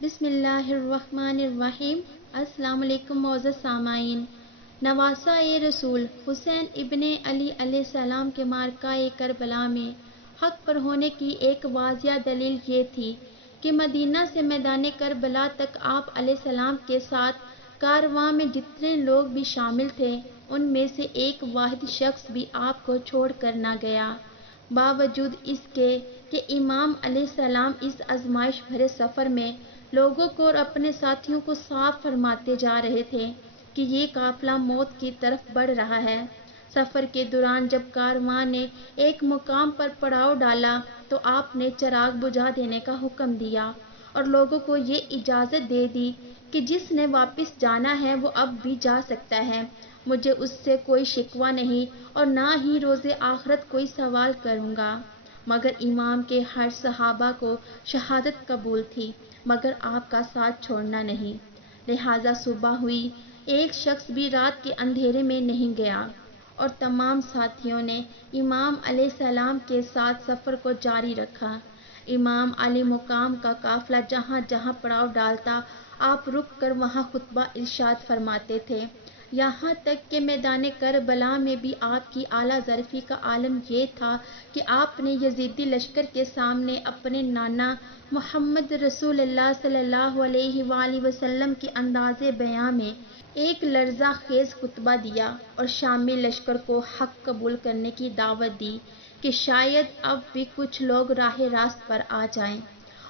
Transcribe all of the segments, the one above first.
بسم اللہ الرحمن الرحیم۔ السلام علیکم معزز سامعین۔ نواسہ رسول حسین ابن علی علیہ السلام کے معرکہ کربلا میں حق پر ہونے کی ایک واضح دلیل یہ تھی کہ مدینہ سے میدان کربلا تک آپ علیہ السلام کے ساتھ کارواں میں جتنے لوگ بھی شامل تھے ان میں سے ایک واحد شخص بھی آپ کو چھوڑ کر نہ گیا، باوجود اس کے کہ امام علیہ السلام اس آزمائش بھرے سفر میں لوگوں کو اور اپنے ساتھیوں کو صاف فرماتے جا رہے تھے کہ یہ قافلہ موت کی طرف بڑھ رہا ہے۔ سفر کے دوران جب کارواں نے ایک مقام پر پڑاؤ ڈالا تو آپ نے چراغ بجھا دینے کا حکم دیا اور لوگوں کو یہ اجازت دے دی کہ جس نے واپس جانا ہے وہ اب بھی جا سکتا ہے، مجھے اس سے کوئی شکوہ نہیں اور نہ ہی روز آخرت کوئی سوال کروں گا۔ مگر امام کے ہر صحابہ کو شہادت قبول تھی مگر آپ کا ساتھ چھوڑنا نہیں، لہٰذا صبح ہوئی، ایک شخص بھی رات کے اندھیرے میں نہیں گیا اور تمام ساتھیوں نے امام علیہ السلام کے ساتھ سفر کو جاری رکھا۔ امام علی مقام کا قافلہ جہاں جہاں پڑاؤ ڈالتا آپ رک کر وہاں خطبہ ارشاد فرماتے تھے، یہاں تک کہ میدان کربلا میں بھی آپ کی اعلیٰ ظرفی کا عالم یہ تھا کہ آپ نے یزیدی لشکر کے سامنے اپنے نانا محمد رسول اللہ صلی اللہ علیہ وآلہ وسلم کے انداز بیاں میں ایک لرزہ خیز خطبہ دیا اور شامی لشکر کو حق قبول کرنے کی دعوت دی کہ شاید اب بھی کچھ لوگ راہ راست پر آ جائیں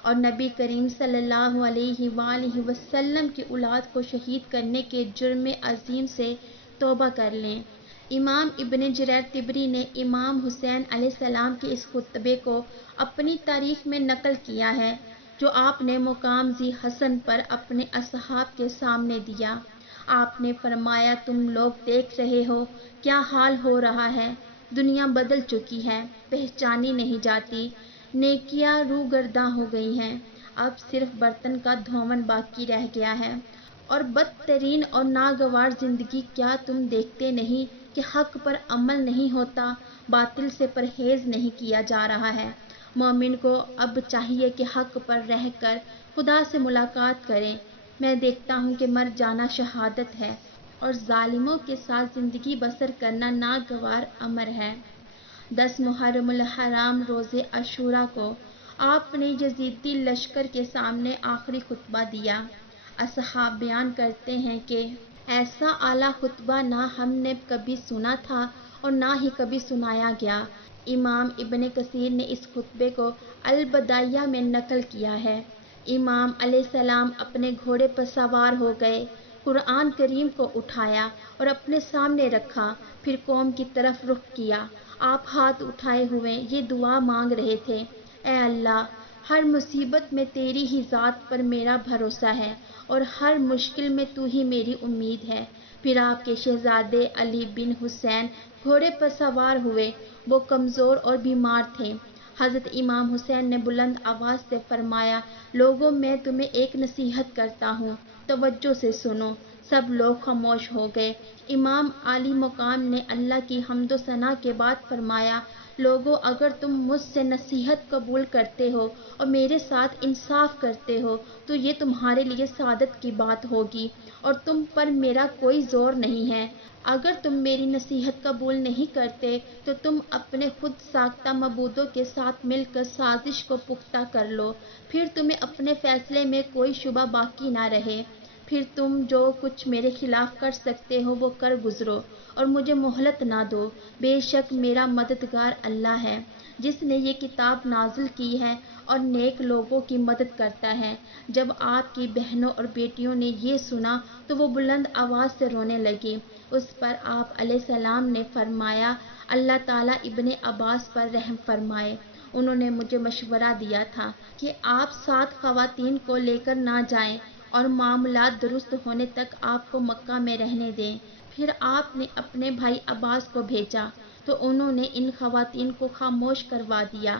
اور نبی کریم صلی اللہ علیہ وآلہ وسلم کی اولاد کو شہید کرنے کے جرم عظیم سے توبہ کر لیں۔ امام ابن جریر طبری نے امام حسین علیہ السلام کے اس خطبے کو اپنی تاریخ میں نقل کیا ہے جو آپ نے مقام ذی حسن پر اپنے اصحاب کے سامنے دیا۔ آپ نے فرمایا، تم لوگ دیکھ رہے ہو کیا حال ہو رہا ہے، دنیا بدل چکی ہے، پہچانی نہیں جاتی، نیکیاں روگرداں ہو گئی ہیں، اب صرف برتن کا دھون باقی رہ گیا ہے، اور بدترین اور ناگوار زندگی کیا تم دیکھتے نہیں کہ حق پر عمل نہیں ہوتا، باطل سے پرہیز نہیں کیا جا رہا ہے۔ مومن کو اب چاہیے کہ حق پر رہ کر خدا سے ملاقات کرے۔ میں دیکھتا ہوں کہ مر جانا شہادت ہے اور ظالموں کے ساتھ زندگی بسر کرنا ناگوار امر ہے۔ 10 محرم الحرام روز عاشوراء کو آپ نے یزیدی لشکر کے سامنے آخری خطبہ دیا۔ اصحاب بیان کرتے ہیں کہ ایسا اعلیٰ خطبہ نہ ہم نے کبھی سنا تھا اور نہ ہی کبھی سنایا گیا۔ امام ابن کثیر نے اس خطبے کو البدایہ میں نقل کیا ہے۔ امام علیہ السلام اپنے گھوڑے پر سوار ہو گئے، قرآن کریم کو اٹھایا اور اپنے سامنے رکھا، پھر قوم کی طرف رخ کیا۔ آپ ہاتھ اٹھائے ہوئے یہ دعا مانگ رہے تھے، اے اللہ، ہر مصیبت میں تیری ہی ذات پر میرا بھروسہ ہے اور ہر مشکل میں تو ہی میری امید ہے۔ پھر آپ کے شہزادے علی بن حسین گھوڑے پر سوار ہوئے، وہ کمزور اور بیمار تھے۔ حضرت امام حسین نے بلند آواز سے فرمایا، لوگوں میں تمہیں ایک نصیحت کرتا ہوں، توجہ سے سنو۔ سب لوگ خاموش ہو گئے۔ امام علی مقام نے اللہ کی حمد و ثنا کے بعد فرمایا، لوگوں، اگر تم مجھ سے نصیحت قبول کرتے ہو اور میرے ساتھ انصاف کرتے ہو تو یہ تمہارے لیے سعادت کی بات ہوگی اور تم پر میرا کوئی زور نہیں ہے۔ اگر تم میری نصیحت قبول نہیں کرتے تو تم اپنے خود ساختہ معبودوں کے ساتھ مل کر سازش کو پختہ کر لو، پھر تمہیں اپنے فیصلے میں کوئی شبہ باقی نہ رہے، پھر تم جو کچھ میرے خلاف کر سکتے ہو وہ کر گزرو اور مجھے مہلت نہ دو۔ بے شک میرا مددگار اللہ ہے جس نے یہ کتاب نازل کی ہے اور نیک لوگوں کی مدد کرتا ہے۔ جب آپ کی بہنوں اور بیٹیوں نے یہ سنا تو وہ بلند آواز سے رونے لگی۔ اس پر آپ علیہ السلام نے فرمایا، اللہ تعالیٰ ابن عباس پر رحم فرمائے، انہوں نے مجھے مشورہ دیا تھا کہ آپ 7 خواتین کو لے کر نہ جائیں اور معاملات درست ہونے تک آپ کو مکہ میں رہنے دیں۔ پھر آپ نے اپنے بھائی عباس کو بھیجا تو انہوں نے ان خواتین کو خاموش کروا دیا۔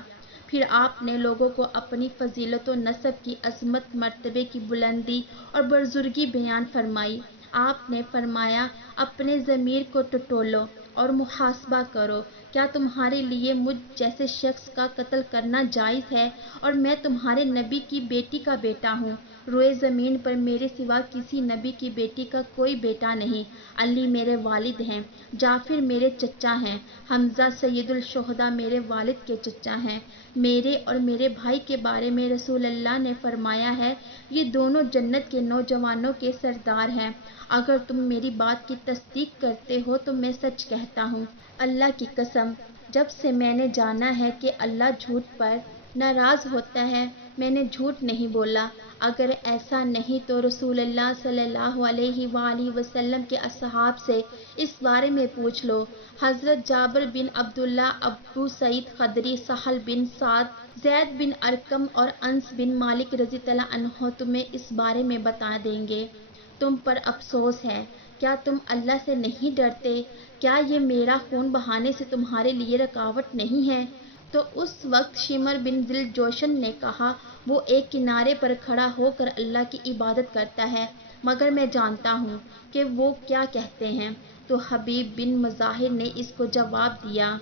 پھر آپ نے لوگوں کو اپنی فضیلت و نسب کی عظمت، مرتبے کی بلندی اور بزرگی بیان فرمائی۔ آپ نے فرمایا، اپنے ضمیر کو ٹٹولو اور محاسبہ کرو، کیا تمہارے لیے مجھ جیسے شخص کا قتل کرنا جائز ہے اور میں تمہارے نبی کی بیٹی کا بیٹا ہوں؟ روئے زمین پر میرے سوا کسی نبی کی بیٹی کا کوئی بیٹا نہیں۔ علی میرے والد ہیں، جعفر میرے چچا ہیں، حمزہ سید الشہداء میرے والد کے چچا ہیں۔ میرے اور میرے بھائی کے بارے میں رسول اللہ نے فرمایا ہے، یہ دونوں جنت کے نوجوانوں کے سردار ہیں۔ اگر تم میری بات کی تصدیق کرتے ہو تو میں سچ کہتا ہوں۔ اللہ کی قسم، جب سے میں نے جانا ہے کہ اللہ جھوٹ پر ناراض ہوتا ہے، میں نے جھوٹ نہیں بولا۔ اگر ایسا نہیں تو رسول اللہ صلی اللہ علیہ وآلہ وسلم کے اصحاب سے اس بارے میں پوچھ لو۔ حضرت جابر بن عبداللہ، ابو سعید خدری، سہل بن سعد، زید بن ارقم اور انس بن مالک رضی اللہ عنہ تمہیں اس بارے میں بتا دیں گے۔ تم پر افسوس ہے، کیا تم اللہ سے نہیں ڈرتے؟ کیا یہ میرا خون بہانے سے تمہارے لیے رکاوٹ نہیں ہے؟ تو اس وقت شمر بن ذل جوشن نے کہا، وہ ایک کنارے پر کھڑا ہو کر اللہ کی عبادت کرتا ہے، مگر میں جانتا ہوں کہ وہ کیا کہتے ہیں۔ تو حبیب بن مظاہر نے اس کو جواب دیا،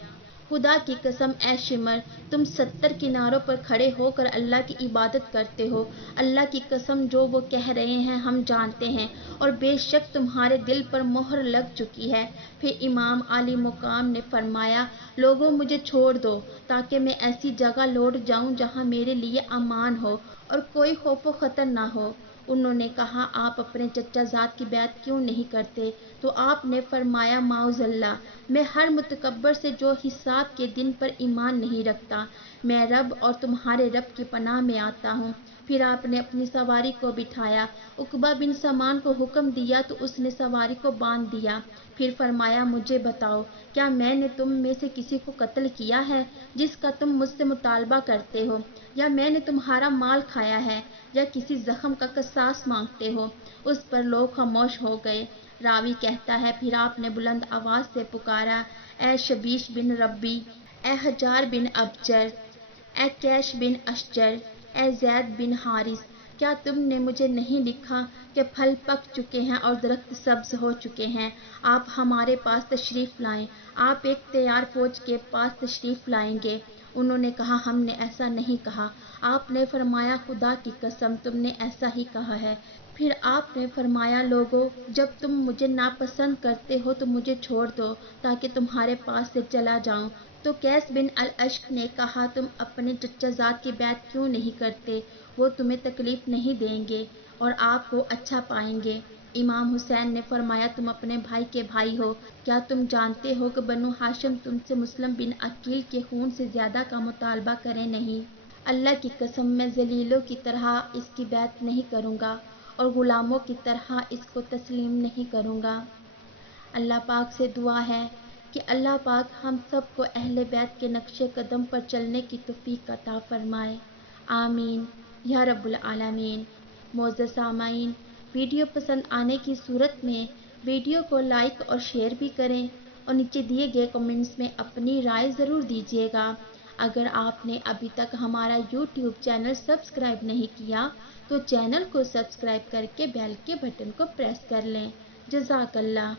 خدا کی قسم اے شمر، تم 70 کناروں پر کھڑے ہو کر اللہ کی عبادت کرتے ہو۔ اللہ کی قسم جو وہ کہہ رہے ہیں ہم جانتے ہیں، اور بے شک تمہارے دل پر مہر لگ چکی ہے۔ پھر امام عالی مقام نے فرمایا، لوگوں مجھے چھوڑ دو تاکہ میں ایسی جگہ لوٹ جاؤں جہاں میرے لیے امان ہو اور کوئی خوف و خطر نہ ہو۔ انہوں نے کہا، آپ اپنے چچا زاد کی بیعت کیوں نہیں کرتے؟ تو آپ نے فرمایا، معاذ اللہ، میں ہر متکبر سے جو حساب کے دن پر ایمان نہیں رکھتا، میں رب اور تمہارے رب کی پناہ میں آتا ہوں۔ پھر آپ نے اپنی سواری کو بٹھایا، عقبہ بن سامان کو حکم دیا تو اس نے سواری کو باندھ دیا۔ پھر فرمایا، مجھے بتاؤ، کیا میں نے تم میں سے کسی کو قتل کیا ہے جس کا تم مجھ سے مطالبہ کرتے ہو، یا میں نے تمہارا مال کھایا ہے، یا کسی زخم کا قصاص مانگتے ہو؟ اس پر لوگ خاموش ہو گئے۔ راوی کہتا ہے، پھر آپ نے بلند آواز سے پکارا، اے شبیش بن ربی، اے حجار بن ابجر، اے کیش بن اشجر، اے زید بن حارث، کیا تم نے مجھے نہیں لکھا کہ پھل پک چکے ہیں اور درخت سبز ہو چکے ہیں؟ آپ ہمارے پاس تشریف لائیں، آپ ایک تیار فوج کے پاس تشریف لائیں گے۔ انہوں نے کہا، ہم نے ایسا نہیں کہا۔ آپ نے فرمایا، خدا کی قسم تم نے ایسا ہی کہا ہے۔ پھر آپ نے فرمایا، لوگو، جب تم مجھے ناپسند کرتے ہو تو مجھے چھوڑ دو تاکہ تمہارے پاس سے چلا جاؤں۔ تو قیس بن الاشج نے کہا، تم اپنے چچا زاد کی بیعت کیوں نہیں کرتے؟ وہ تمہیں تکلیف نہیں دیں گے اور آپ کو اچھا پائیں گے۔ امام حسین نے فرمایا، تم اپنے بھائی کے بھائی ہو، کیا تم جانتے ہو کہ بنو ہاشم تم سے مسلم بن عقیل کے خون سے زیادہ کا مطالبہ کرے نہیں؟ اللہ کی قسم میں ذلیلوں کی طرح اس کی بیعت نہیں کروں گا اور غلاموں کی طرح اس کو تسلیم نہیں کروں گا۔ اللہ پاک سے دعا ہے کہ اللہ پاک ہم سب کو اہل بیت کے نقش قدم پر چلنے کی توفیق عطا فرمائے، آمین یا رب العالمین۔ معزز سامعین، ویڈیو پسند آنے کی صورت میں ویڈیو کو لائک اور شیئر بھی کریں، اور نیچے دیے گئے کمنٹس میں اپنی رائے ضرور دیجیے گا۔ اگر آپ نے ابھی تک ہمارا یوٹیوب چینل سبسکرائب نہیں کیا تو چینل کو سبسکرائب کر کے بیل کے بٹن کو پریس کر لیں۔ جزاک اللہ۔